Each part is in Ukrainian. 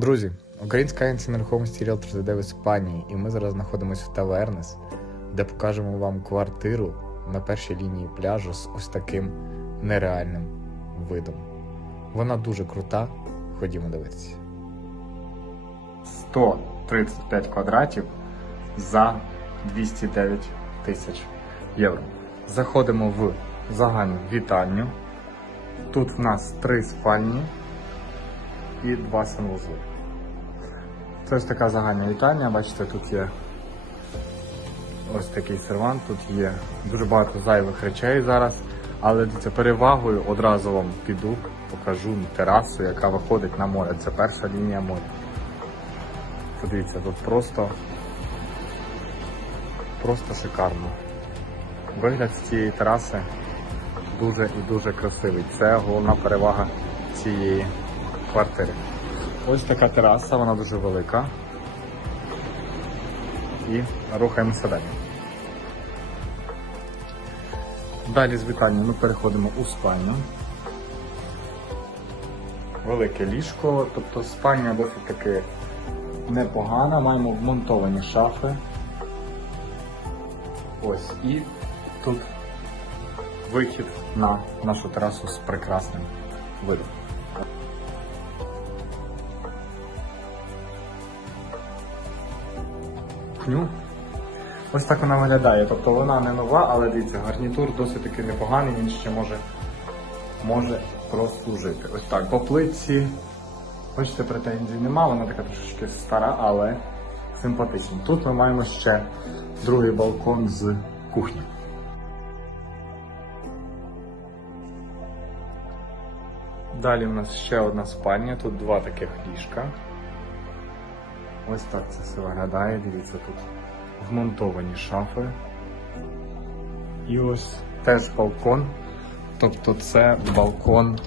Друзі, українська агенція нерухомості Realtor ЗД в Іспанії, і ми зараз знаходимося в Тавернес, де покажемо вам квартиру на першій лінії пляжу з ось таким нереальним видом. Вона дуже крута. Ходімо дивитися. 135 квадратів за 209 тисяч євро. Заходимо в загальну вітальню. Тут в нас три спальні і два санвузли. Це ось така загальна вітальня. Бачите, тут є ось такий сервант, тут є дуже багато зайвих речей зараз. Але дивіться, перевагою одразу вам піду, покажу терасу, яка виходить на море. Це перша лінія моря. Подивіться, тут просто, просто шикарно. Вигляд з цієї тераси дуже і дуже красивий. Це головна перевага цієї квартири. Ось така тераса, вона дуже велика. І рухаємося далі. Далі з вітальні ми переходимо у спальню. Велике ліжко, тобто спальня досить таки непогана, маємо вмонтовані шафи. Ось і тут вихід на нашу терасу з прекрасним видом. Кухню. Ось так вона виглядає. Тобто вона не нова, але дивіться, гарнітур досить таки непоганий, він ще може, може прослужити. Ось так, по плитці. Бачите, претензій нема, вона така трошечки стара, але симпатична. Тут ми маємо ще другий балкон з кухні. Далі у нас ще одна спальня, тут два таких ліжка. Ось так це все виглядає. Дивіться, тут вмонтовані шафи. І ось теж балкон. Тобто це балкон.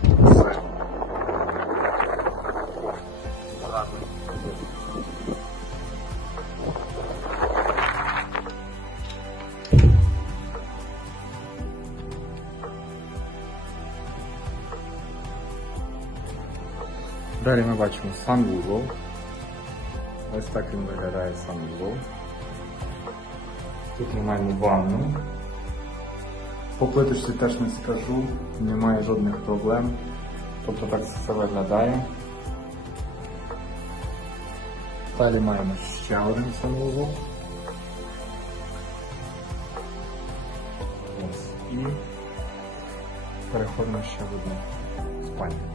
Далі ми бачимо санвузол. Ось так він виглядає санвузол. Тут ми маємо ванну. По плиточці теж не скажу, немає жодних проблем. Тобто так все виглядає. Далі маємо ще один санвузол. Ось. І переходимо ще в одну спальню.